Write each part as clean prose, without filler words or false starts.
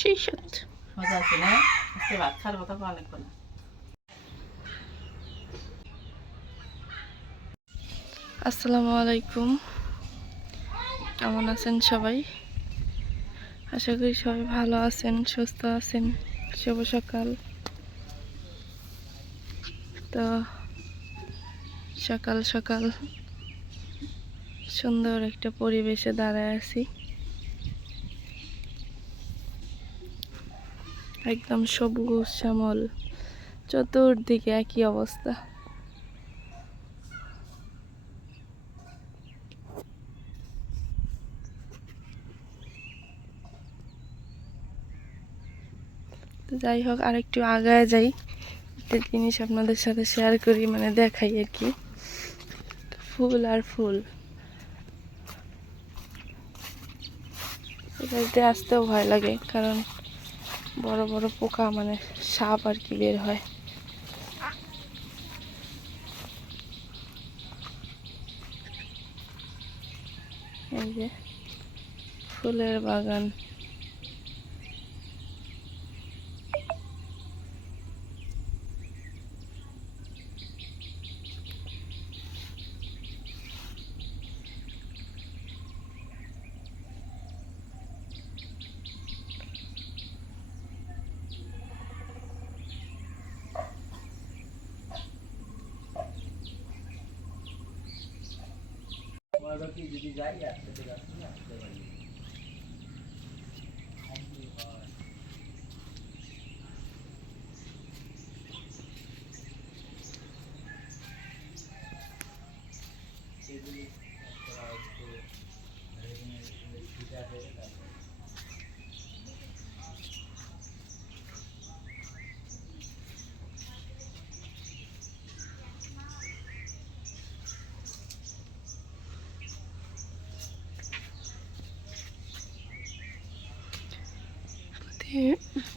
সেই সাথ মজা আছে না? আজকে ভাত খাওয়ার কথা অনেক না। আসসালামু আলাইকুম, কেমন আছেন সবাই? আশা করি সবাই ভালো আছেন, সুস্থ আছেন। শুভ সকাল। তো সকাল সকাল সুন্দর একটা পরিবেশে দাঁড়ায় আছি, একদম সবুজ শ্যামল, চতুর্দিকে একই অবস্থা। তো যাই হোক, আরেকটু আগায় যাই, একটা জিনিস আপনাদের সাথে শেয়ার করি, মানে দেখাই আর কি। ফুল আর ফুল, এটাতে আসতেও ভয় লাগে, কারণ বড় বড় পোকা, মানে সাপ আর কি বের হয়। এই যে ফুলের বাগান।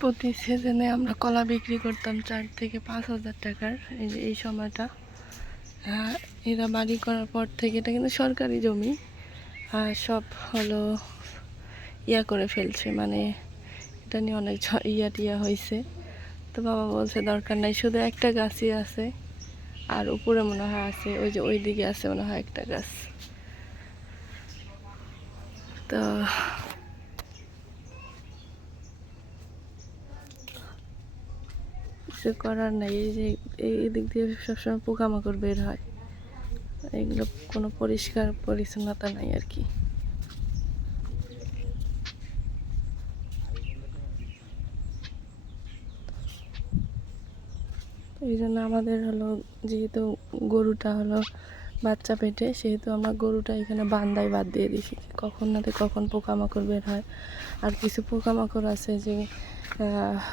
প্রতি সিজনে আমরা কলা বিক্রি করতাম 4 থেকে 5 হাজার টাকার। এই যে এই সময়টা, এরা বাড়ি করার পর থেকে, এটা কিন্তু সরকারি জমি, আর সব হলো ইয়া করে ফেলছে, মানে এটা নিয়ে অনেক ইয়া টিয়া হয়েছে। তো বাবা বলছে দরকার নাই, শুধু একটা গাছই আছে, আর উপরে মনে হয় আছে, ওই যে ওই দিকে আছে মনে হয় একটা গাছ। তো কিছু করার নাই, এই যে এই দিক দিয়ে সবসময় পোকামাকড় বের হয়, এগুলো কোনো পরিষ্কার পরিচ্ছন্নতা নাই আর কি। এই জন্য আমাদের হলো, যেহেতু গরুটা হলো বাচ্চা পেটে, সেহেতু আমরা গরুটা এখানে বান্দায় বাদ দিয়ে দিছি, কখন নাতে কখন পোকামাকড় বের হয়। আর কিছু পোকামাকড় আছে যে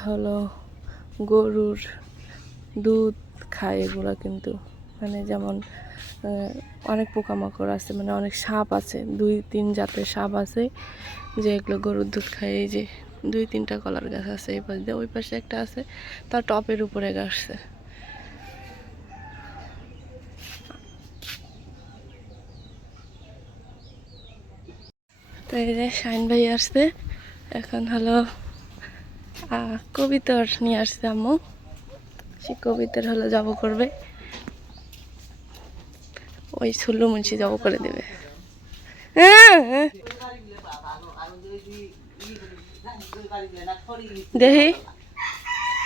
হলো গরুর দুধ খায়, এগুলো কিন্তু মানে যেমন অনেক পোকামাকড় আছে, মানে অনেক সাপ আছে, 2-3 জাতের সাপ আছে যে এগুলো গরুর দুধ খায়। এই যে 2-3টা কলার গাছ আছে, এই পাশে ওই পাশে একটা আছে, তার টপের উপরে গাছছে। তো এই যে শাইন ভাই আসছে, এখন হলো কবিতর নিয়ে আসছে আম্মু, সে কবিতর হলো জব করবে, ওই সুল্লু মুন্সি জব করে দেবে। দেখি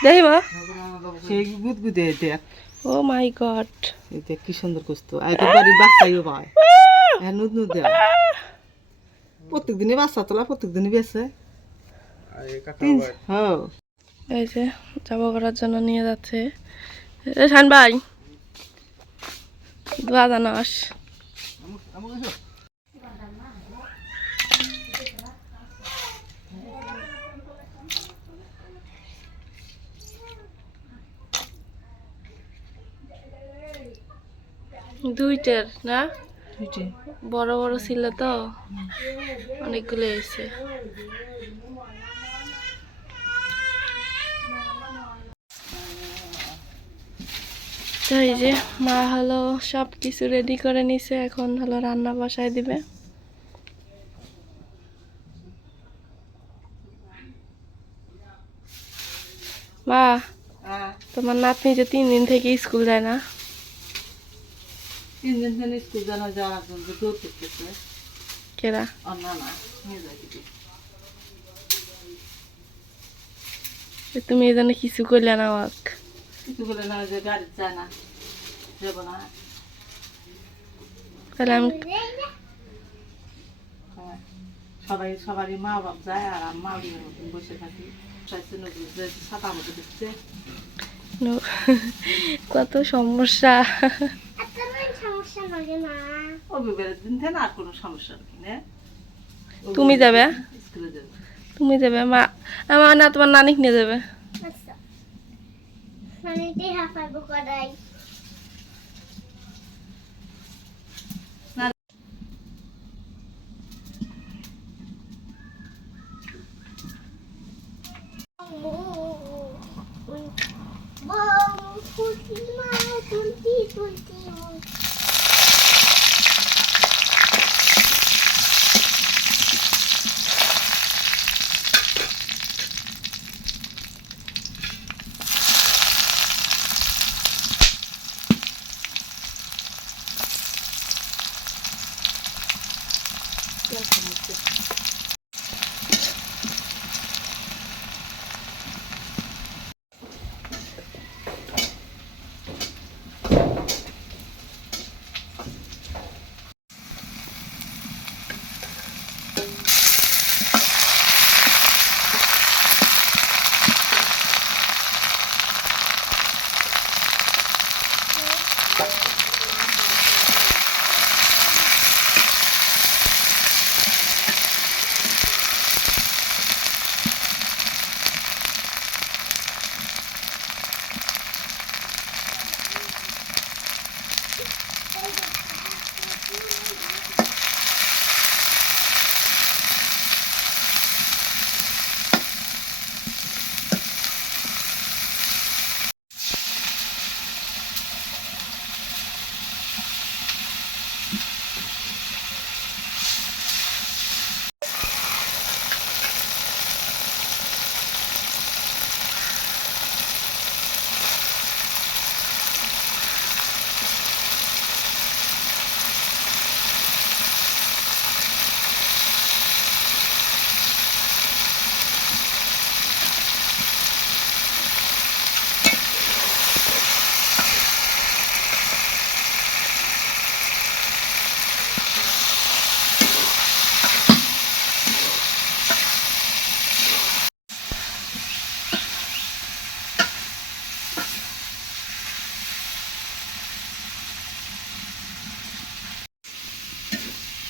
দেখি মা, সেই গুদগুদে দেখ। ও মাই গড, এটা কি সুন্দর কুস্তো, আইতো বাড়ি বাচ্চাইও পায়। হ্যাঁ, নুদ নুদ দেয়। প্রত্যেকদিনই বাচ্চা তোলা, প্রত্যেকদিনই বেছে। হ্যাঁ, এই যে জব করার জন্য নিয়ে যাচ্ছে। শাইন ভাই, দোয়া জানাস। 2টার না, বড় বড় ছিল তো, অনেকগুলো এসে। তো এই যে মা হলো সব কিছু রেডি করে নিছে, এখন হলো রান্না বসায় দিবে। মা, হ্যাঁ তোমার নাতনি যে 3 দিন থেকে স্কুল যায় না? 3 দিন ধরে স্কুল জানা যাওয়ার জন্য দৌড় করতেছে। কেরা? আর না না নিয়ে যাই দিদি। তুমি এই জন্য কিছু করলে না ওয়াক? কিছু বলে না যে গাড়ি যায় না, যাব না। তাহলে আমি হ্যাঁ, সবারই মা বাপ যায় আর মা মতন বসে থাকি। চাইছে নজরুল যে ছাতা মতো দিচ্ছে। কত সমস্যা। রবিবারের দিন থেকে আর কোনো সমস্যা নেই না। তুমি যাবে? স্কুলে যাবে। তুমি যাবে মা? আমার না, তোমার নানিক নিয়ে যাবে।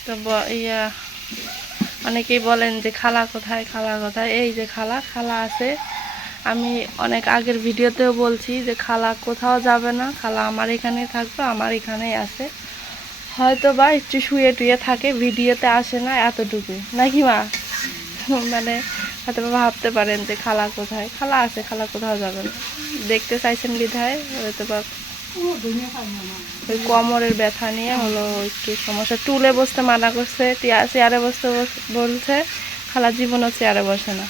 তো অনেকেই বলেন যে খালা কোথায়, খালা কোথায়? এই যে খালা, খালা আছে। আমি অনেক আগের ভিডিওতেও বলছি যে খালা কোথাও যাবে না, খালা আমার এখানেই থাকবে, আমার এখানেই আছে। হয়তো বা একটু শুয়ে টুয়ে থাকে, ভিডিওতে আসে না, এতটুকু নাকি মা? মানে হয়তো বা ভাবতে পারেন যে খালা কোথায়, খালা আছে, খালা কোথাও যাবে না। দেখতে চাইছেন বিধায় হয়তো বা ওই কোমরের ব্যথা নিয়ে হলো একটু সমস্যা। টুলে বসতে মানা করছে, চেয়ারে বসতে বলছে। খালা জীবনও চেয়ারে বসে না,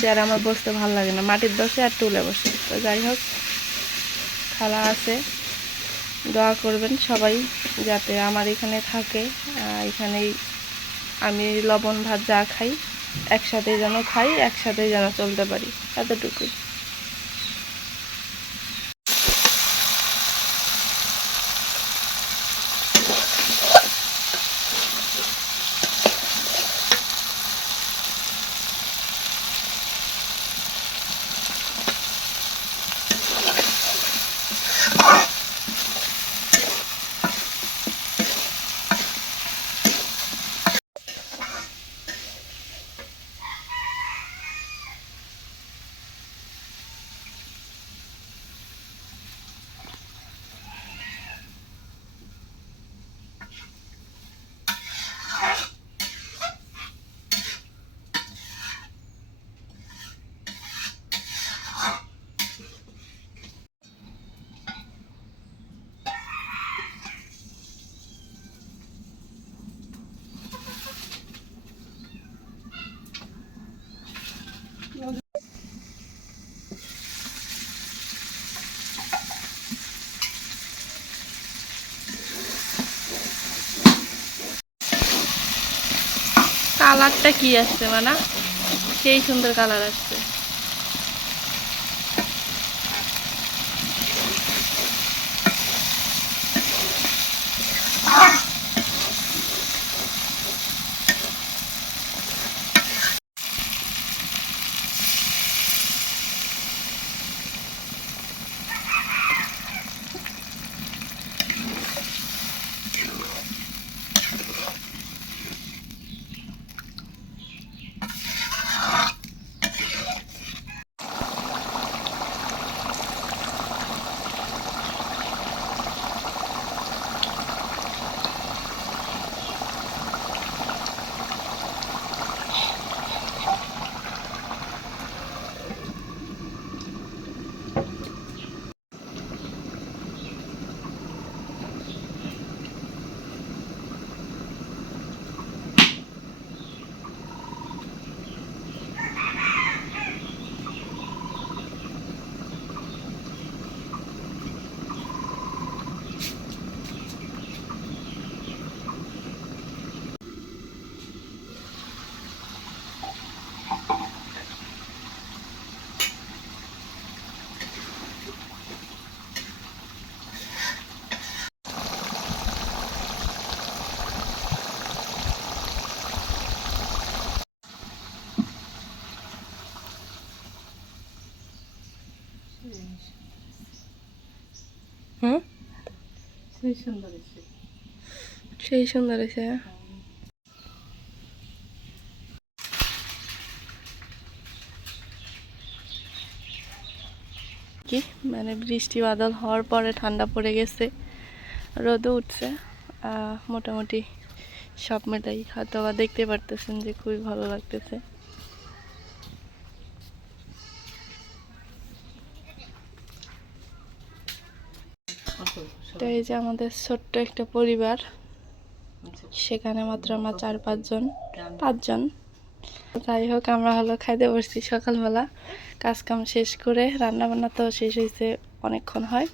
চেয়ারে আমার বসতে ভালো লাগে না, মাটির বসে আর টুলে বসে। তো যাই হোক, খালা আছে, দোয়া করবেন সবাই যাতে আমার এখানে থাকে। এখানেই আমি লবণ ভাত যা খাই একসাথে যেন খাই, একসাথে যেন চলতে পারি, এতটুকুই। কালারটা কি আসছে মানে সেই সুন্দর কালার আসছে। হুম, সেই সুন্দর হয়েছে। সেই সুন্দর হয়েছে। কি মানে বৃষ্টি বাদল হওয়ার পরে ঠান্ডা পড়ে গেছে, রোদও উঠছে। মোটামুটি সব মেটাই হয়তো বা দেখতে পারতেছেন যে খুবই ভালো লাগতেছে। তো এই যে আমাদের ছোট্ট একটা পরিবার, সেখানে মাত্র আমরা 4-5 জন। যাই হোক, আমরা হলো খাইতে বসছি সকালবেলা, কাজকাম শেষ করে। রান্না বান্না তো শেষ হয়েছে অনেকক্ষণ হয়,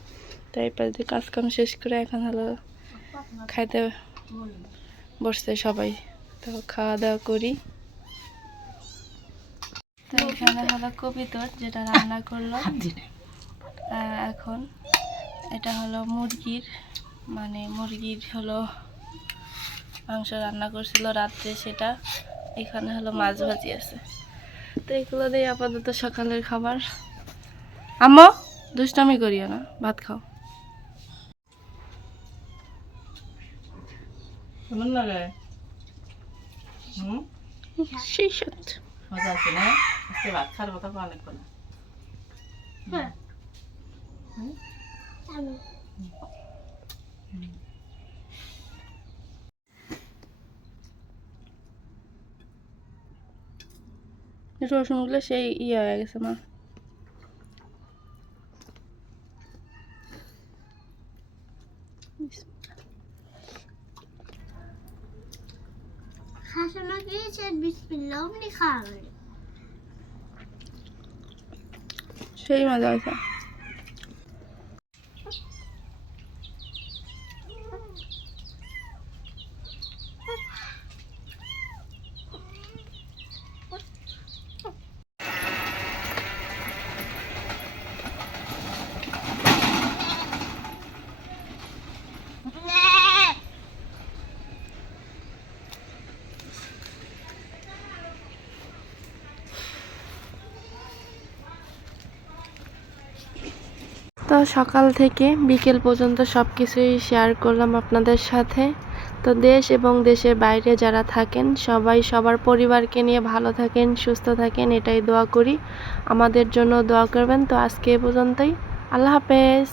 তো এই পাশ দিয়ে কাজকাম শেষ করে এখন হলো খাইতে বসছে সবাই। তো খাওয়া দাওয়া করি। তো এখানে হলো কবিতর যেটা রান্না করলো এখন। এটা হলো মুরগির হলো মাংস রান্না করছিল রাত্রে, সেটা এখানে হলো মাছ ভাজি আছে। তো এগুলো দিয়ে আপাতত সকালের খাবার। আম্মু দুষ্টামি করিও না, ভাত খাও। কেমন লাগে? সেই সত্য মজা আছে না? আজকে ভাত খাওয়ার কথা অনেক করে। রসুনগুলো সেই হয়ে গেছে মা। সেই মজা হয়েছে। তো সকাল থেকে বিকেল পর্যন্ত সব কিছুই শেয়ার করলাম আপনাদের সাথে। তো দেশ এবং দেশের বাইরে যারা থাকেন সবাই সবার পরিবারকে নিয়ে ভালো থাকেন, সুস্থ থাকেন, এটাই দোয়া করি। আমাদের জন্য দোয়া করবেন। তো আজকে এ পর্যন্তই। আল্লাহ হাফেজ।